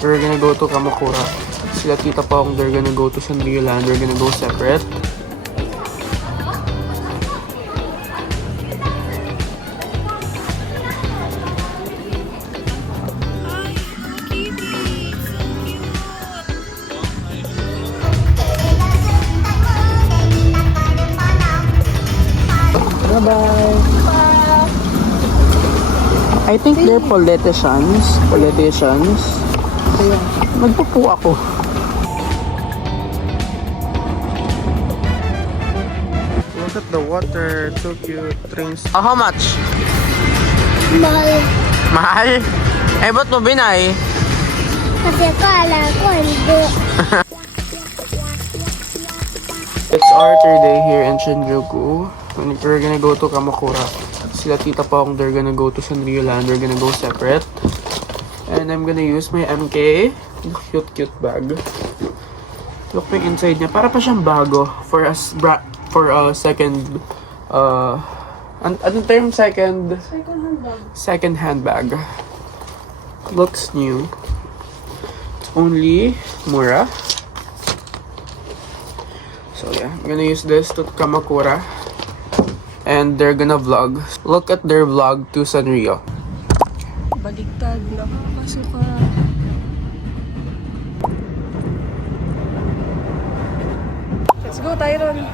We're gonna go to Kamakura. Sila tita Pong, they're gonna go to Sanrio Land. We're gonna go separate. Bye-bye. I think they're politicians. Ayan. Magpupo ako. Look at the water. So cute. Trains. Oh, how much? Mahal. Mahal? Eh, ba't mo binay? Kasi akala ko hindi. It's our third day here in Shinjuku. We're gonna go to Kamakura. Sila tita Pong, they're gonna go to Sanrio Land. We're gonna go separate. And I'm gonna use my MK. Cute bag. Look mo yung inside niya. Para pa siyang bago. For a second... anong term? Second hand bag. Looks new. It's only mura. So yeah, I'm gonna use this to Kamakura. And they're gonna vlog. Look at their vlog to Sanrio. Baligtad, nakakasuka. Let's go, Tyron.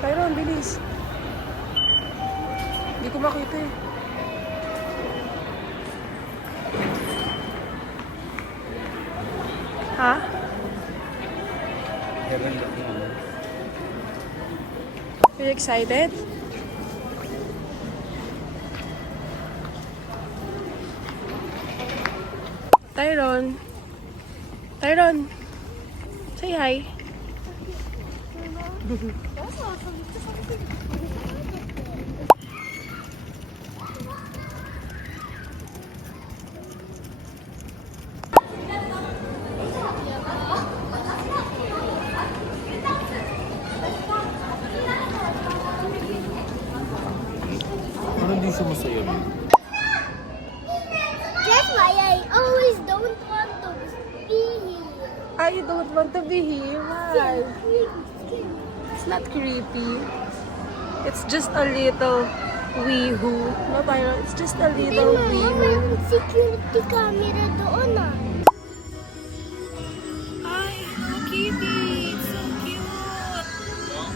Tyron, bilis. Hindi ko makita eh. Ha? Are you excited? Tyron. Say hi. Hindi sumasayaw. That's why I always don't want to be here. You don't want to be here? Why? It's not creepy. It's just a little wee-hoo. No, Tyron, it's just a little wee-hoo. May security camera doon ah. Ay, Kitty! It's so cute! Wow!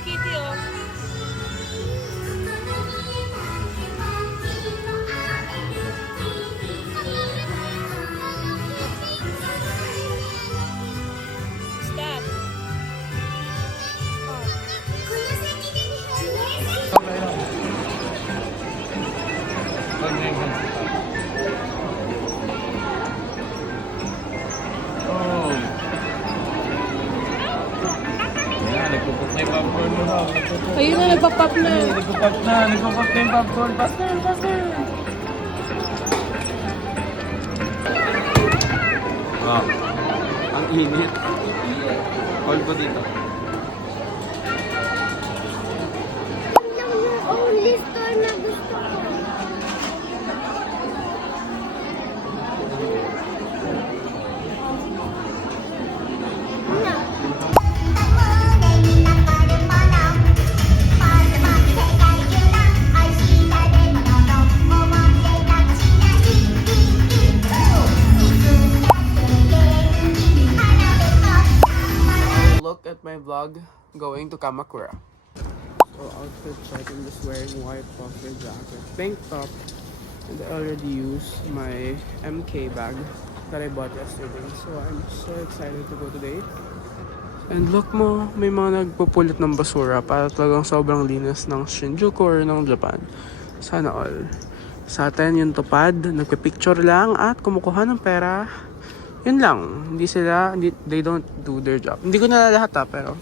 Kitty, oh! Stop! Oh. Yan, nagpupok na yung popcorn mo. Ayun na, nagpa-pop na. Nagpupok na yung popcorn. Faster! Wow. Ang init. Hold ko dito. Yun lang yung only store na gusto ko. Look at my vlog going to Kamakura. So outfit check, I'm just wearing white puffer jacket, pink top, and I already used my MK bag that I bought yesterday. So I'm so excited to go today. And look mo, may mga nagpupulit ng basura para talagang sobrang linis ng Shinjuku or ng Japan. Sana all. Sa atin yung tupad, nagpipicture lang at kumukuha ng pera. Yun lang. They don't do their job. Hindi ko na lahat pero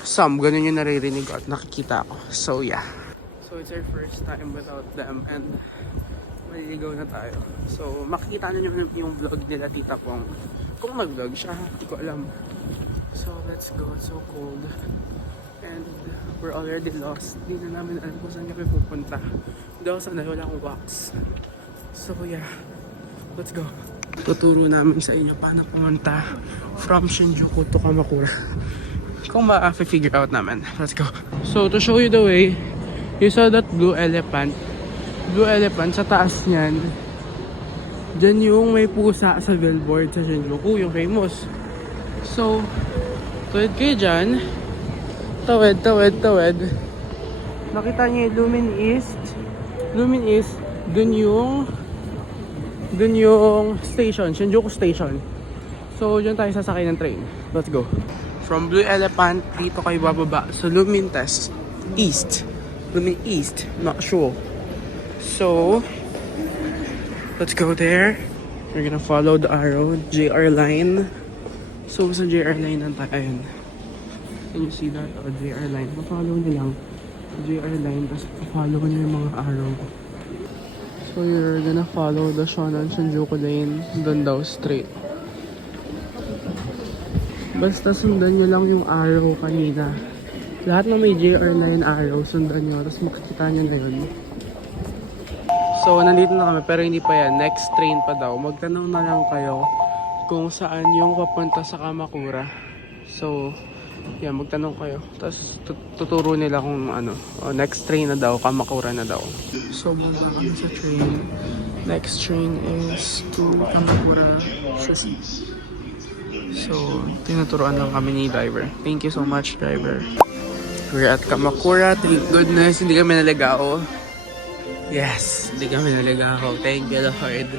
some, ganun yung naririnig ko at nakikita ko. So yeah. So it's our first time without them and maliligaw na tayo. So makikita na naman yung vlog nila Tita Pong. Kung mag-vlog siya, hindi ko alam. So let's go, it's so cold. And we're already lost. Hindi na namin alam kung saan kami pupunta. Hindi ako sanay, wala akong wax. So yeah, let's go. Tuturo namin sa inyo paano pumunta from Shinjuku to Kamakura. Kung ma-figure out namin. Let's go. So to show you the way, you saw that blue elephant. Blue elephant, sa taas niyan, dyan yung may pusa sa billboard sa Shinjuku, yung famous. So, tuwid kayo dyan. Tawid. Nakita niyo yung Lumen East. Lumen East, dun yung station, Shinjuku Station. So, dyan tayo sasakay ng train. Let's go. From Blue Elephant, dito kayo bababa sa Lumen East. Lumen East, not sure. So, let's go there. We're gonna follow the arrow, JR line. So, sa JR line lang tayo yun. Can you see that? Oh, JR line. Pa-follow nyo lang. JR line, tapos pa-follow nyo yung mga arrow. So, you're gonna follow the Shonan Shinjuku lane. Doon daw, straight. Basta sundan nyo lang yung arrow kanina. Lahat na may JR line arrow, sundan nyo. Tapos makikita nyo na yun. So, nandito na kami pero hindi pa yan. Next train pa daw. Magtanong na lang kayo kung saan yung papunta sa Kamakura. So, yeah, magtanong kayo. Tapos tuturo nila kung ano. Next train na daw, Kamakura na daw. So, muna kami sa train. Next train is to Kamakura. So, tinuturoan lang kami ni driver. Thank you so much, driver. We're at Kamakura. Thank goodness, hindi kami naligaw. Yes, hindi kami naligaw. Thank you, Lord.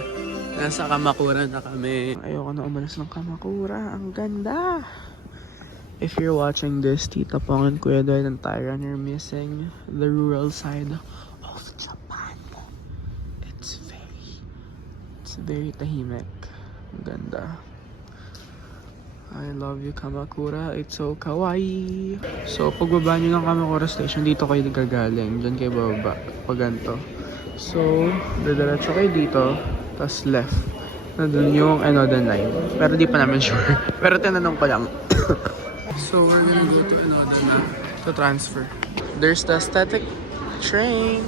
Nasa Kamakura na kami. Ayoko na umalis ng Kamakura. Ang ganda. If you're watching this, Tita Pong and Kuya Doyle and Tyron, you're missing the rural side of Japan. It's very tahimik. Ang ganda. I love you, Kamakura. It's so kawaii. So, pagbaba nyo ng Kamakura Station, dito kayo gagaling. Diyan kayo bababa. Pag ganito. So, dadiretso kayo dito. Tapos left. Nandun yung Enodan line. Pero di pa namin sure. Pero tinanong ko lang. So, we're gonna go to Enodan na to transfer. There's the static train.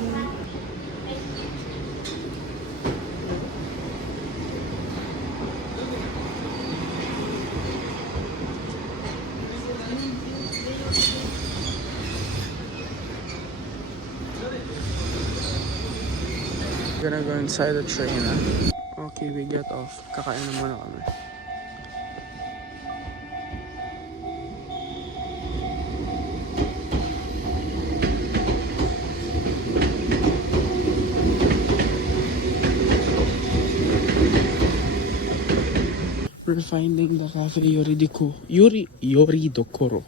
We're gonna go inside the train. Okay, we get off. Kakain na muna kami. We're finding the cafe Yoridokoro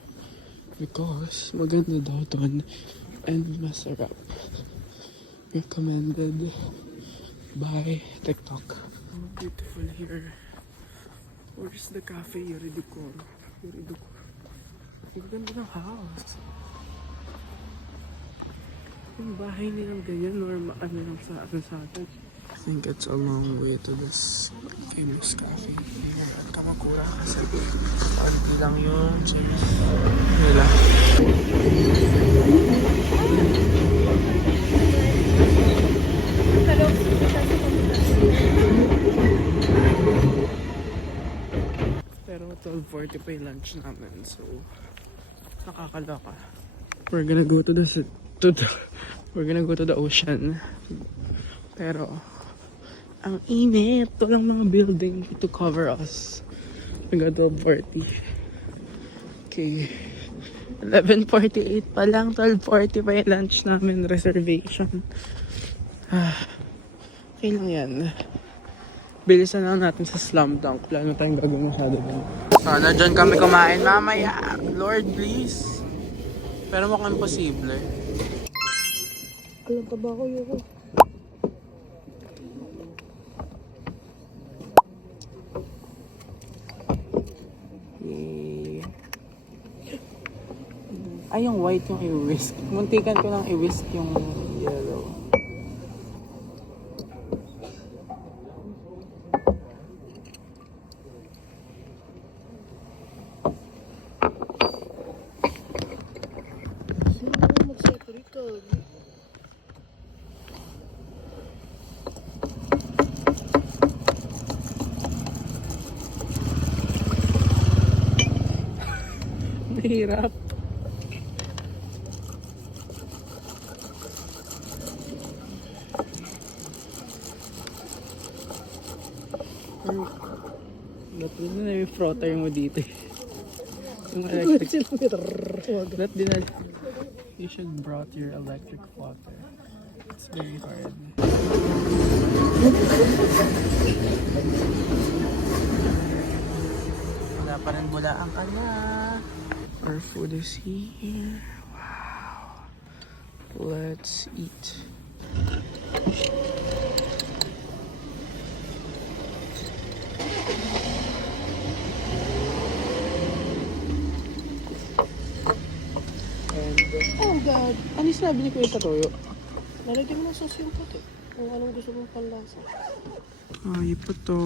because maganda daw doon and masarap. Recommended by TikTok. Oh, beautiful here. Where's the cafe Yoridokoro? Ang ganda ng house. Yung bahay nilang ganyan or ano lang sa atin. I think it's a long way to this famous cafe here at Kamakura kasi konti lang yung service nila. Pero 12:40 pa yung lunch namin, so nakakaloka. We're gonna go to the ocean. Pero ang init. Walang mga building to cover us. Hanggang 12:40. Okay. 11:48 pa lang. 12:40 pa yung lunch namin. Reservation. Okay lang yan. Bilisan lang natin sa Slam Dunk. Wala na tayong gagawin masyado doon. Sana dyan kami kumain mamaya. Lord, please. Pero mukhang imposible. Alam ka ba ko yun? Ay, yung white yung i-whisk. Muntikan ko lang i-whisk yung yellow. Mahirap. Ba't din na yung frotter mo dito? Yung electric. Ba't din na... You should brought your electric frotter. It's very hard. Wala pa rin bula ang kanya. Our food is here. Wow. Let's eat. And, oh God! Ano yung sinabi ni Kuya sa toyo? Nalagyan mo ng sauce yung puti. Kung anong gusto mong panlasa. Oh, yiputo.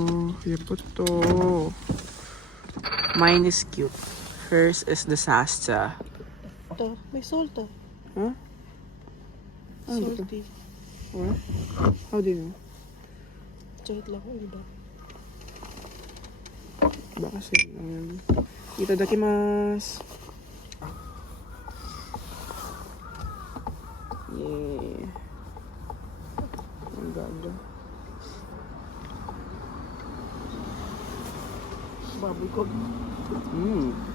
Yiputo. Mine is cute. Hers is the sasta. Ito, may salt ah. Huh? Ano ba ito? Salty. What? How do you know? Charot lang, di ba? Baka sila. Itadakimasu. Yeah. Ang ganda. Baboy ko. Mmm.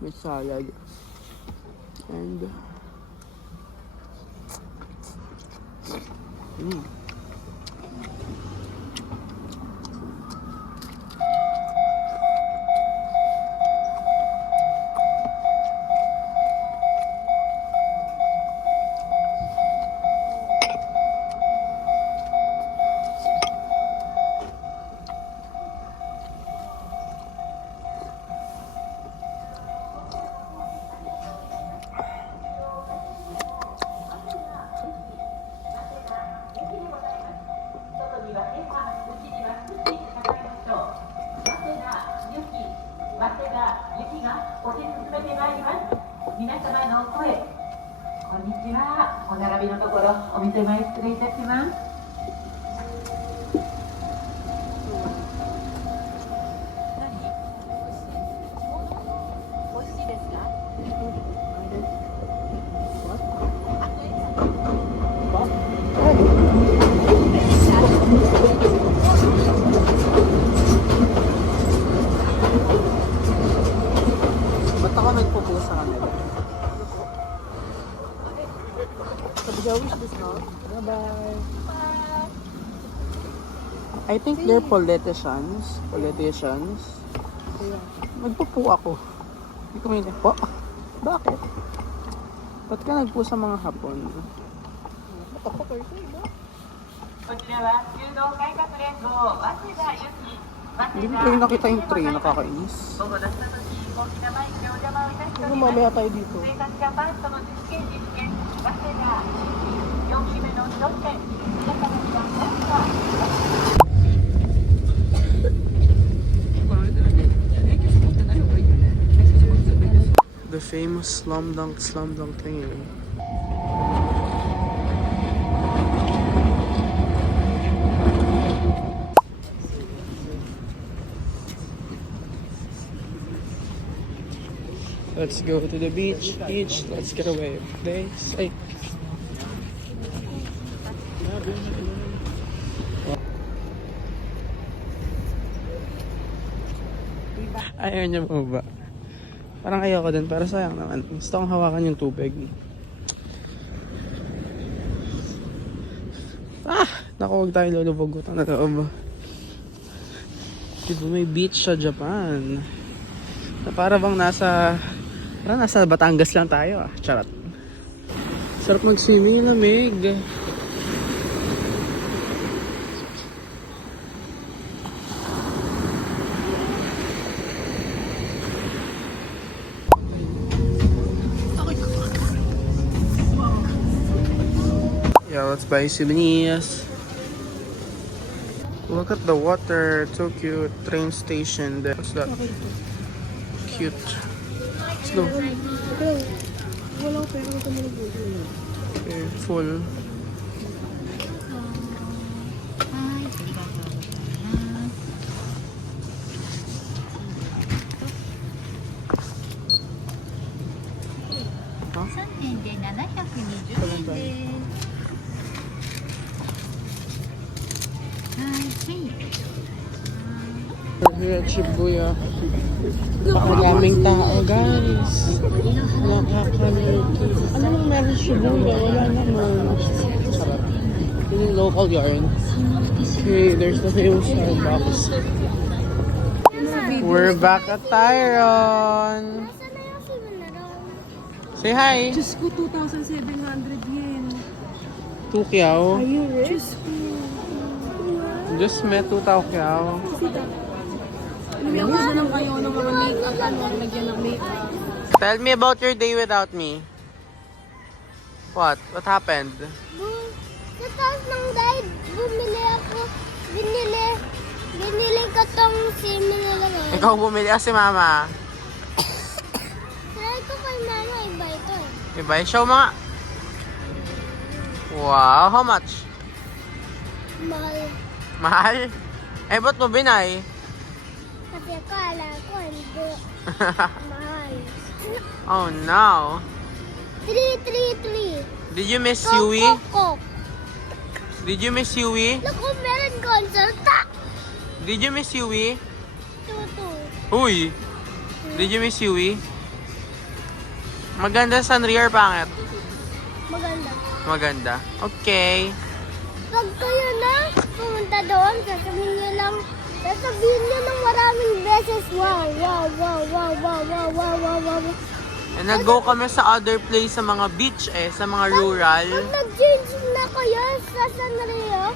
May salad and ba't ako nagpo-post sa kanila? Sabi-gawish this na. Bye-bye. I think they're politicians. Politicians. Nagpo-po ako. Hindi ko may po. Bakit? Ba't ka nagpo sa mga Hapon? Matapakay ko, diba? Hindi ko kayo nakita yung train, nakakainis. Ano mamaya tayo dito? The famous slam dunk thingy. Let's go to the beach. Let's get away. Thanks. Ay. Ayaw niya mo ba? Parang ayoko din, pero sayang naman. Gusto kong hawakan yung tubig. Naku, huwag tayo lulubog. Utang na loob. Diba may beach sa Japan? Na para bang parang nasa Batangas lang tayo ah. Charot. Sarap mag-swimming, lamig. Yeah, let's buy souvenirs. Look at the water, Tokyo train station. What's that? Cute. Let's go. Wala ko pera ito mo na Okay, full. Here at Shibuya. Maraming tao, guys. Nakakaluki. Ano nang meron sa Shibuya? Wala naman. Sarap. Yun yung local yarn. Okay, there's the famous Starbucks. We're back at Tyron. Nasaan na yung simanarong? Say hi. Diyos ko, 2,700 yen. Tukiao. you rich? Diyos ko. Just met Tukiao. Lumiyang na lang kayo ng mga makeup, lagyan ng makeup. Tell me about your day without me. What? What happened? Sa taas ng guide, binili ko tong simanarong. Ikaw bumili si mama. Try ko kay mama, iba ito. Diba? Show mga. Wow, how much? Mahal. Mahal? Eh, ba't mo binay? Kasi akala ko hindi mahal. Oh no. 333. Did you miss Yui? Coke. Did you miss Yui? Look, meron concert. Did you miss Yui? Tutu. Uy! Did you miss Yui? Maganda Sanrio or pangit? Maganda. Maganda. Okay. Pag kayo na pumunta doon, sasabihin nyo ng maraming beses, wow, wow, wow, wow, wow, wow, wow, wow, wow. And nag-go kami sa other place, sa mga beach sa mga rural. Pag nag-change na kayo sa Sanrio,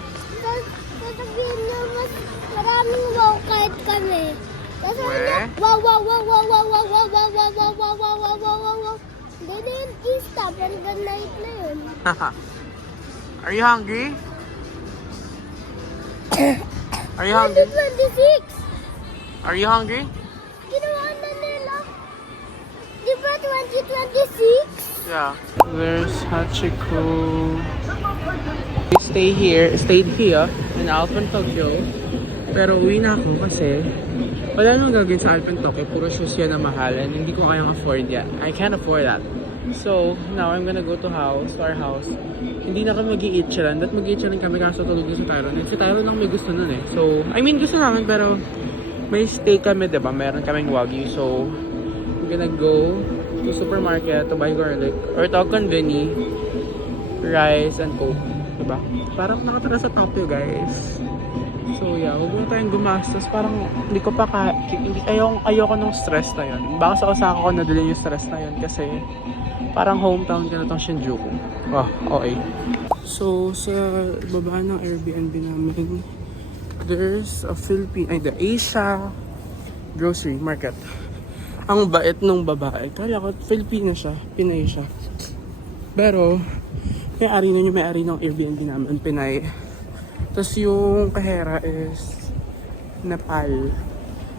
sasabihin nyo mas maraming wow kahit kami. Sasabihin nyo, wow, wow, wow, wow, wow, wow, wow, wow, wow, wow, wow, wow, wow, wow, wow, wow. Hindi na yun i-stop, hanggang night na yun. Are you hungry? Are you hungry? 2026! Are you hungry? Ginawa na nila. Di ba 2026? Yeah. There's Hachiko. We stayed here in Alpen, Tokyo. Pero uwi na ako kasi wala nang gagawin sa Alpen, Tokyo. Puro shoes yan na mahal and hindi ko kayang afford yan. I can't afford that. So, now I'm gonna go to our house. Hindi na kami mag-i-eat siya. Dapat mag-i-eat siya kami kaso tulog na si Tyron. And si Tyron lang may gusto nun eh. So, I mean gusto namin pero may steak kami, diba? Meron kaming Wagyu. So, I'm gonna go to supermarket to buy garlic or to conveni, rice, and coke. Diba? Parang nakatara sa Tokyo, guys. So, yeah. Huwag na tayong gumastos. Parang hindi ko pa ayoko nung stress na yun. Baka sa Osaka ko nadali yung stress na yun kasi parang hometown ka na itong Shinjuku. Oh, okay. So, sa baba ng Airbnb namin, there's a the Asia grocery market. Ang bait nung babae. Kala ko, Filipina siya. Pinay siya. Pero, may-ari ng Airbnb namin, Pinay. Tapos yung kahera is Nepal.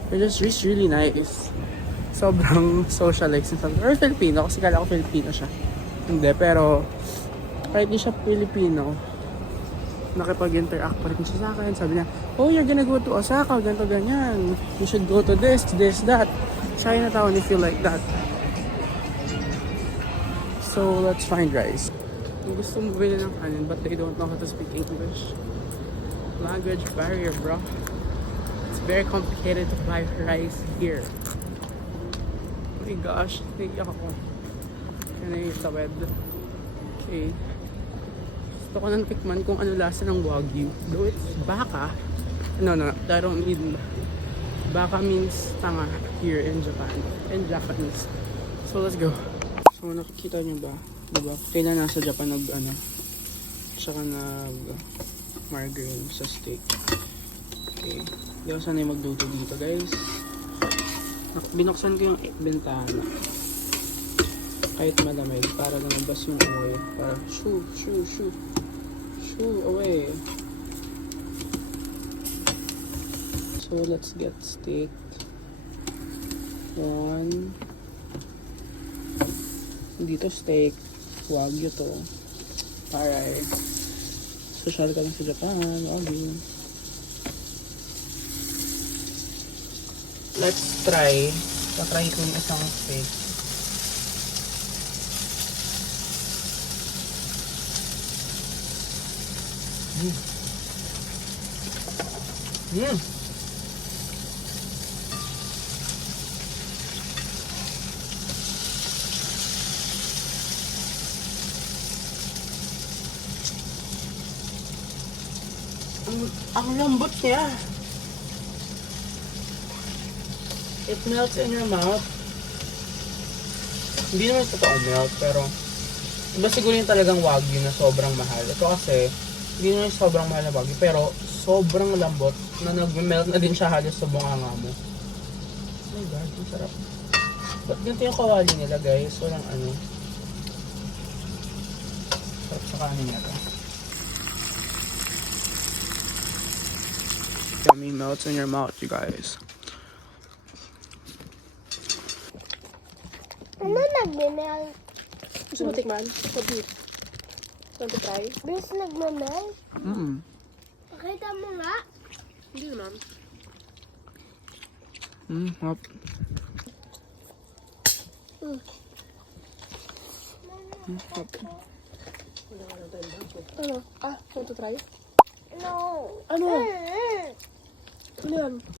It's just really nice. Sobrang socialite or Filipino kasi kala ko Filipino siya. Hindi, pero kahit di siya Filipino, nakipag-interact pa rin siya sa akin. Sabi niya, oh, you're gonna go to Osaka, ganito, ganyan. You should go to this, that. Chinatown if you like that. So, let's find rice. Kung gusto mo bili ng kanin, but they don't know how to speak English. Language barrier, bro. It's very complicated to buy rice here. Oh my gosh, naiyak ako. Kaya tawid. Okay. Gusto ko nang tikman kung ano lasa ng Wagyu. Though it's baka. No, I don't need Baka means tanga here in Japan. In Japanese. So let's go. So nakikita nyo ba? Diba? Kaya na nasa Japan tsaka margarine sa steak. Okay. Hindi ako sanay magluto dito guys. Binuksan ko yung bintana. Kahit malamig para lumabas yung oil. Para shoo away. So let's get steak. 1. Dito steak. Wagyu to. Alright. Social ka lang sa Japan. Wagyu. Let's try. Patry ko yung isang steak. Ang lambot niya. It melts in your mouth. Hindi naman totoo melt, pero iba siguro yung talagang wagyu na sobrang mahal. Ito kasi, hindi naman yung sobrang mahal na wagyu, pero sobrang lambot na nag-melt na din siya halos sa bunganga mo. Oh my god, ang sarap. Ba't ganito yung kawali nila guys? Walang ano. Sarap sa kanin nila. Yummy melts in your mouth, you guys. Ano nagme-melt? Gusto mo tikman? Sabi. Want to try? Bis nagme-melt? Pakita mo nga. Hindi naman. Hop. Hop. Ano? Want to try? No. Ano? Ano yan?